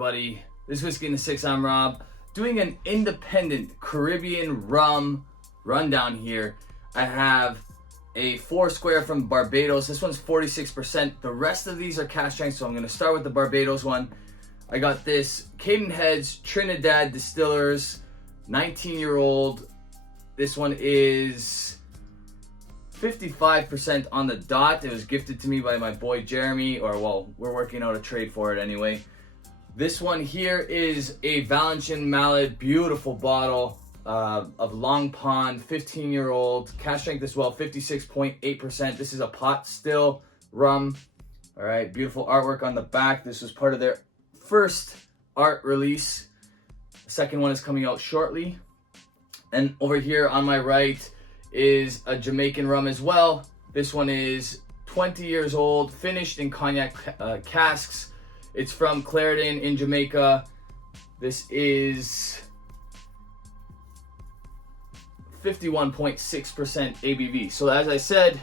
everybody? This is Whiskey in the Six. I'm Rob, doing an independent Caribbean rum rundown here. I have a 4 square from Barbados. This one's 46%. The rest of these are cask strength, so I'm going to start with the Barbados one. I got this Cadenheads Trinidad Distillers 19-year-old. This one is 55% on the dot. It was gifted to me by my boy Jeremy, or well, we're working out a trade for it anyway. This one here is a Valencian Mallet, beautiful bottle of Long Pond, 15-year-old, cask strength as well, 56.8%. This is a pot still rum. All right, beautiful artwork on the back. This was part of their first art release. The second one is coming out shortly. And over here on my right is a Jamaican rum as well. This one is 20 years old, finished in cognac casks. It's from Claridin in Jamaica. This is 51.6% ABV. So as I said,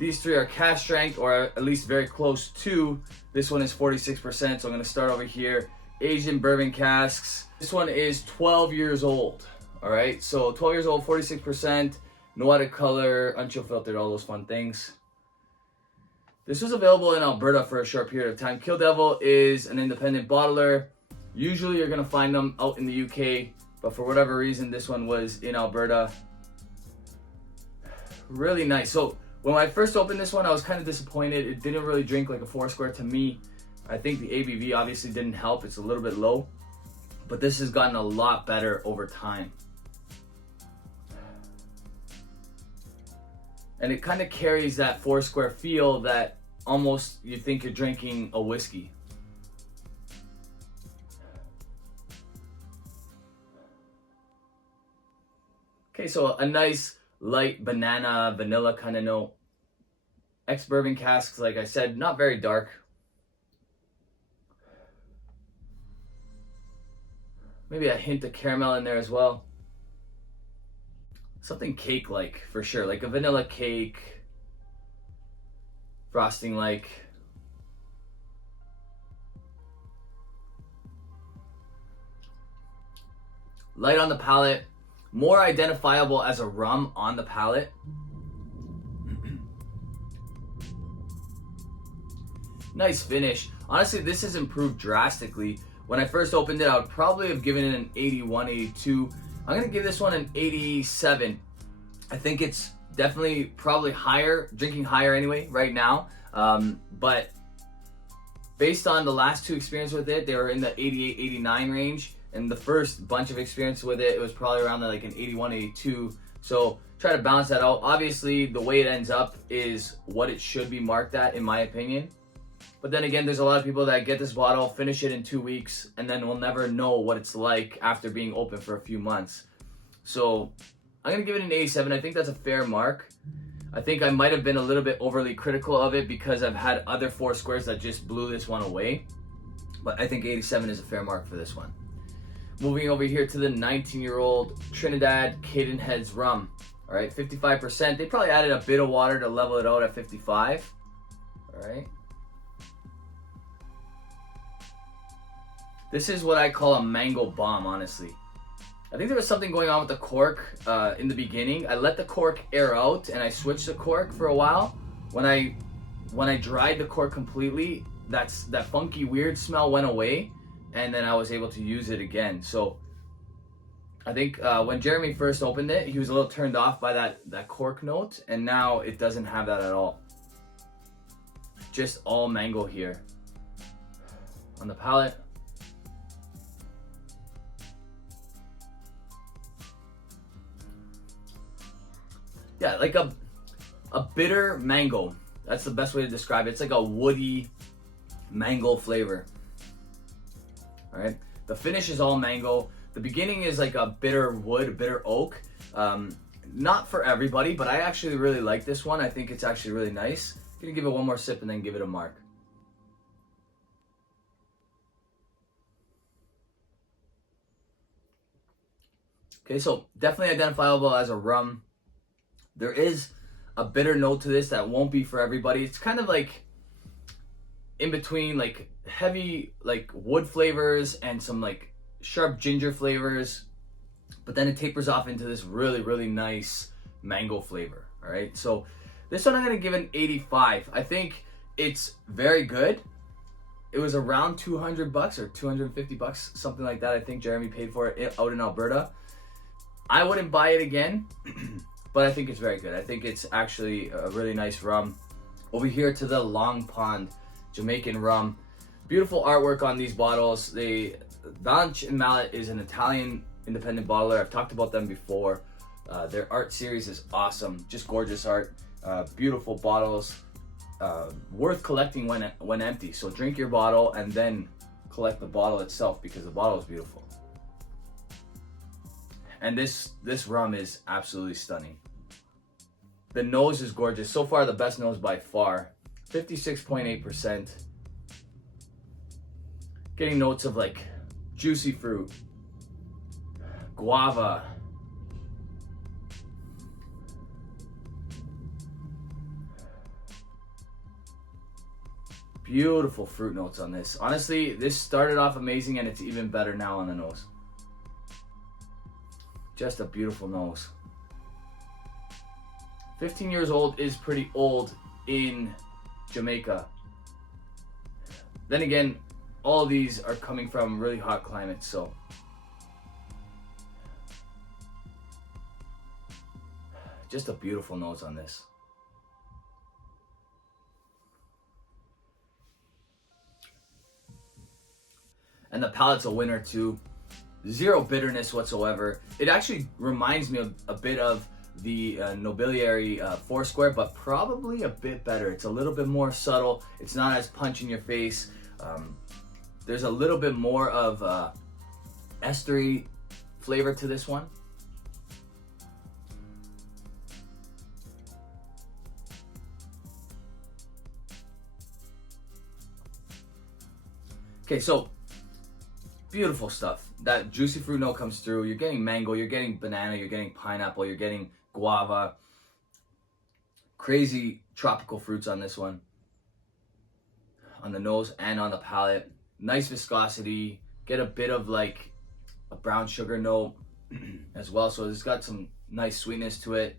these three are cask strength, or at least very close to. This one is 46%, so I'm gonna start over here. Asian bourbon casks. This one is 12 years old. All right, so 12 years old, 46%, no added color, unchill filtered, all those fun things. This was available in Alberta for a short period of time. Kill Devil is an independent bottler. Usually you're gonna find them out in the UK, but for whatever reason, this one was in Alberta. Really nice. So when I first opened this one, I was kind of disappointed. It didn't really drink like a 4 square to me. I think the ABV obviously didn't help. It's a little bit low, but this has gotten a lot better over time. And it kind of carries that 4 square feel that almost you think you're drinking a whiskey. Okay, so a nice light banana, vanilla kind of note. Ex-bourbon casks, like I said, not very dark. Maybe a hint of caramel in there as well. Something cake-like for sure, like a vanilla cake, frosting-like. Light on the palate, more identifiable as a rum on the palate. Nice finish. Honestly, this has improved drastically. When I first opened it, I would probably have given it an 81, 82. I'm gonna give this one an 87. I think it's definitely probably higher, drinking higher anyway right now. But based on the last 2 experiences with it, they were in the 88, 89 range. And the first bunch of experience with it, it was probably around like an 81, 82. So try to balance that out. Obviously, the way it ends up is what it should be marked at, in my opinion. But then again, there's a lot of people that get this bottle, finish it in 2 weeks, and then will never know what it's like after being open for a few months. So I'm gonna give it an 87. I think that's a fair mark. I think I might have been a little bit overly critical of it because I've had other 4 squares that just blew this one away. But I think 87 is a fair mark for this one. Moving over here to the 19-year-old Trinidad Cadenheads rum. All right, 55%. They probably added a bit of water to level it out at 55. All right. This is what I call a mango bomb, honestly. I think there was something going on with the cork in the beginning. I let the cork air out and I switched the cork for a while. When I dried the cork completely, that funky weird smell went away, and then I was able to use it again. So I think when Jeremy first opened it, he was a little turned off by that cork note, and now it doesn't have that at all. Just all mango here. On the palate. Yeah, like a bitter mango. That's the best way to describe it. It's like a woody mango flavor. All right. The finish is all mango. The beginning is like a bitter wood, bitter oak. Not for everybody, but I actually really like this one. I think it's actually really nice. I'm gonna give it one more sip and then give it a mark. Okay, so definitely identifiable as a rum. There is a bitter note to this that won't be for everybody. It's kind of like in between like heavy like wood flavors and some like sharp ginger flavors, but then it tapers off into this really, really nice mango flavor. All right, so this one I'm gonna give an 85. I think it's very good. It was around 200 bucks or 250 bucks, something like that. I think Jeremy paid for it out in Alberta. I wouldn't buy it again, but I think it's very good. I think it's actually a really nice rum. Over here to the Long Pond Jamaican Rum. Beautiful artwork on these bottles. Valinch Mallet is an Italian independent bottler. I've talked about them before. Their art series is awesome. Just gorgeous art. Beautiful bottles. Worth collecting when empty. So drink your bottle and then collect the bottle itself because the bottle is beautiful. And this rum is absolutely stunning. The nose is gorgeous. So far, the best nose by far. 56.8%. Getting notes of like juicy fruit, guava, beautiful fruit notes on this. Honestly, this started off amazing and it's even better now on the nose. Just a beautiful nose. 15 years old is pretty old in Jamaica. Then again, all of these are coming from really hot climates, so just a beautiful nose on this. And the palate's a winner too. Zero bitterness whatsoever. It actually reminds me of a bit of the Nobiliary Foursquare, but probably a bit better. It's a little bit more subtle. It's not as punch in your face. There's a little bit more of estery flavor to this one. Okay, so beautiful stuff. That juicy fruit note comes through. You're getting mango, you're getting banana, you're getting pineapple, you're getting guava. Crazy tropical fruits on this one. On the nose and on the palate. Nice viscosity. Get a bit of like a brown sugar note as well. So it's got some nice sweetness to it.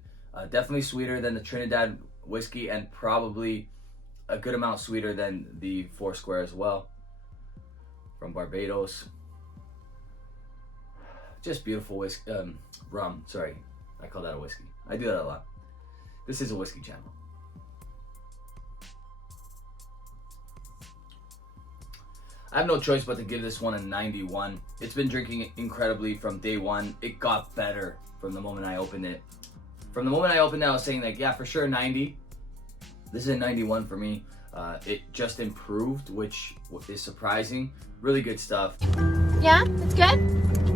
Definitely sweeter than the Trinidad whiskey and probably a good amount sweeter than the Foursquare as well. From Barbados. Just beautiful whiskey, rum. Sorry, I call that a whiskey. I do that a lot. This is a whiskey channel. I have no choice but to give this one a 91. It's been drinking incredibly from day one. It got better from the moment I opened it. From the moment I opened it, I was saying like, yeah, for sure 90. This is a 91 for me. It just improved, which is surprising. Really good stuff. Yeah, it's good.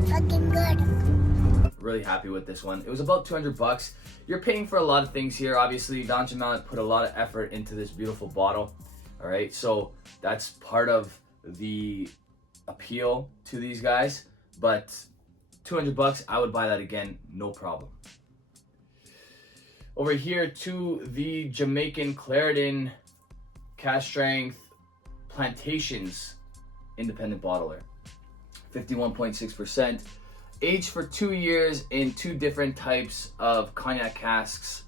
Looking good. Really happy with this one. It was about 200 bucks. You're paying for a lot of things here. Obviously, Valinch Mallet put a lot of effort into this beautiful bottle. All right, so that's part of the appeal to these guys. But 200 bucks, I would buy that again, no problem. Over here to the Jamaican Claridin Cask Strength Plantations independent bottler. 51.6%. Aged for 2 years in 2 different types of cognac casks.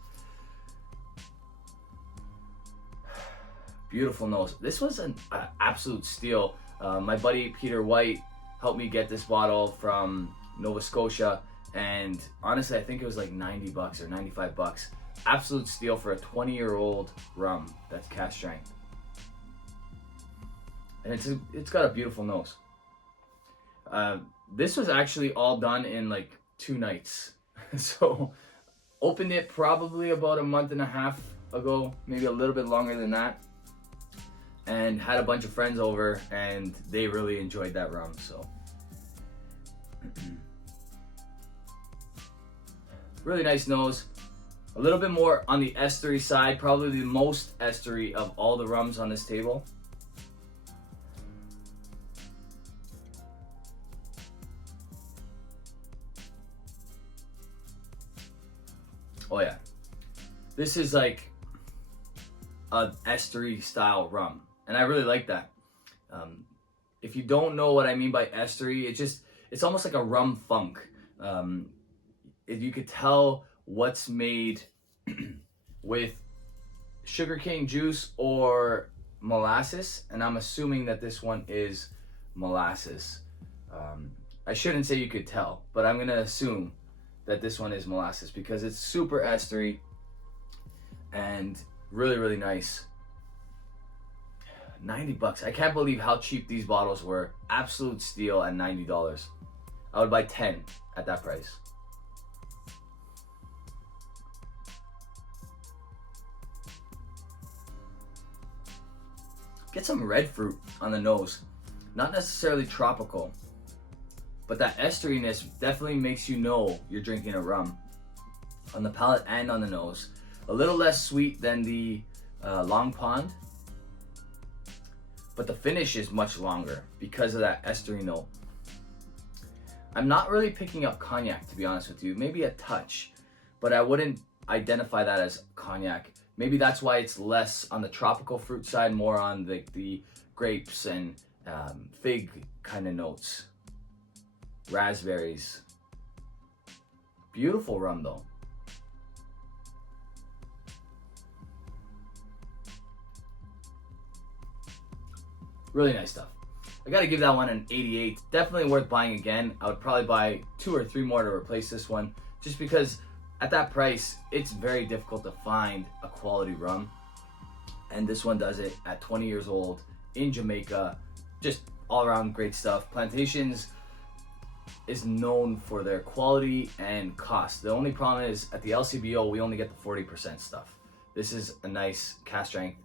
Beautiful nose. This was an absolute steal. My buddy Peter White helped me get this bottle from Nova Scotia, and honestly I think it was like 90 bucks or 95 bucks. Absolute steal for a 20-year-old rum that's cask strength. And it's got a beautiful nose. This was actually all done in like 2 nights. So opened it probably about a month and a half ago, maybe a little bit longer than that. And had a bunch of friends over and they really enjoyed that rum, so. Really nice nose. A little bit more on the estery side, probably the most estery of all the rums on this table. Oh yeah, this is like an estery style rum. And I really like that. If you don't know what I mean by estery, it's almost like a rum funk. You could tell what's made with sugarcane juice or molasses, and I'm assuming that this one is molasses. I shouldn't say you could tell, but I'm gonna assume that this one is molasses because it's super estery and really, really nice. 90 bucks. I can't believe how cheap these bottles were. Absolute steal at $90. I would buy 10 at that price. Get some red fruit on the nose. Not necessarily tropical, but that esteriness definitely makes you know you're drinking a rum. On the palate and on the nose. A little less sweet than the Long Pond, but the finish is much longer because of that estery note. I'm not really picking up cognac, to be honest with you. Maybe a touch, but I wouldn't identify that as cognac. Maybe that's why it's less on the tropical fruit side, more on the grapes and fig kind of notes. Raspberries. Beautiful rum though. Really nice stuff. I gotta give that one an 88. Definitely worth buying again. I would probably buy 2 or 3 more to replace this one, just because at that price, it's very difficult to find a quality rum. And this one does it at 20 years old in Jamaica. Just all around great stuff. Plantations is known for their quality and cost. The only problem is at the LCBO, we only get the 40% stuff. This is a nice cask strength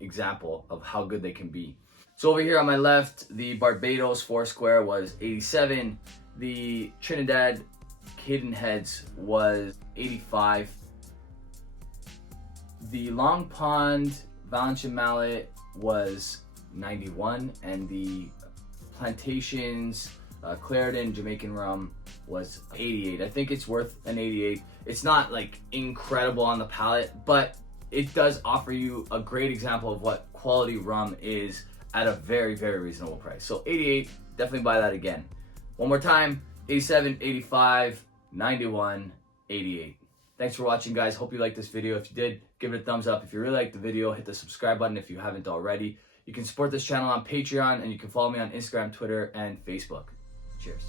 example of how good they can be. So over here on my left, the Barbados Foursquare was 87. The Trinidad Cadenheads was 85. The Long Pond Valencian Mallet was 91, and the Plantations Claridin Jamaican Rum was 88. I think it's worth an 88. It's not like incredible on the palate, but it does offer you a great example of what quality rum is at a very, very reasonable price. So 88, definitely buy that again. One more time, 87, 85, 91, 88. Thanks for watching, guys. Hope you liked this video. If you did, give it a thumbs up. If you really liked the video, hit the subscribe button if you haven't already. You can support this channel on Patreon, and you can follow me on Instagram, Twitter, and Facebook. Cheers.